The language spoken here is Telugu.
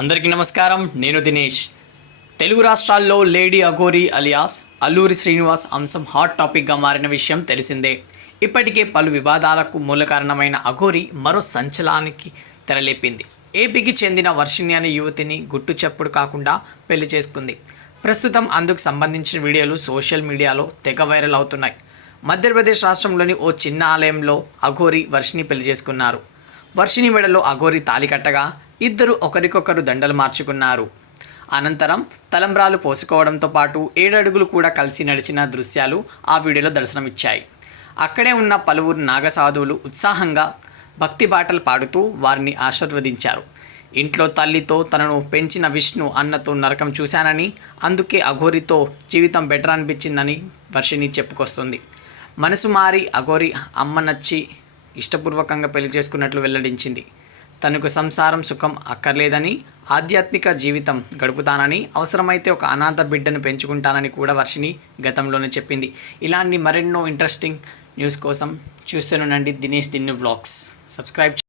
అందరికీ నమస్కారం. నేను దినేష్. తెలుగు రాష్ట్రాల్లో లేడీ అఘోరి అలియాస్ అల్లూరి శ్రీనివాస్ అంశం హాట్ టాపిక్గా మారిన విషయం తెలిసిందే. ఇప్పటికే పలు వివాదాలకు మూల కారణమైన అఘోరి మరో సంచలనానికి తెరలేపింది. ఏపీకి చెందిన వర్షిణి అనే యువతిని గుట్టు చప్పుడు కాకుండా పెళ్లి చేసుకుంది. ప్రస్తుతం అందుకు సంబంధించిన వీడియోలు సోషల్ మీడియాలో తెగ వైరల్ అవుతున్నాయి. మధ్యప్రదేశ్ రాష్ట్రంలోని ఓ చిన్న ఆలయంలో అఘోరి వర్షిణి పెళ్లి చేసుకున్నారు. వర్షిణి మెడలో అఘోరి తాళి కట్టగా ఇద్దరు ఒకరికొకరు దండలు మార్చుకున్నారు. అనంతరం తలంబ్రాలు పోసుకోవడంతో పాటు 7 అడుగులు కూడా కలిసి నడిచిన దృశ్యాలు ఆ వీడియోలో దర్శనమిచ్చాయి. అక్కడే ఉన్న పలువురు నాగసాధువులు ఉత్సాహంగా భక్తి పాటలు పాడుతూ వారిని ఆశీర్వదించారు. ఇంట్లో తల్లితో తనను పెంచిన విష్ణు అన్నతో నరకం చూశానని, అందుకే అఘోరితో జీవితం బెటర్ అనిపించిందని వర్షిణి చెప్పుకొస్తుంది. మనసు మారి అఘోరి అమ్మ నచ్చి ఇష్టపూర్వకంగా పెళ్లి చేసుకున్నట్లు వెల్లడించింది. తనకు సంసారం సుఖం అక్కర్లేదని, ఆధ్యాత్మిక జీవితం గడుపుతానని, అవసరమైతే ఒక అనాథ బిడ్డను పెంచుకుంటానని కూడా వర్షిణి గతంలోనే చెప్పింది. ఇలాంటి మరెన్నో ఇంట్రెస్టింగ్ న్యూస్ కోసం చూస్తూనండి దినేష్ దిన్ను వ్లాగ్స్. సబ్స్క్రైబ్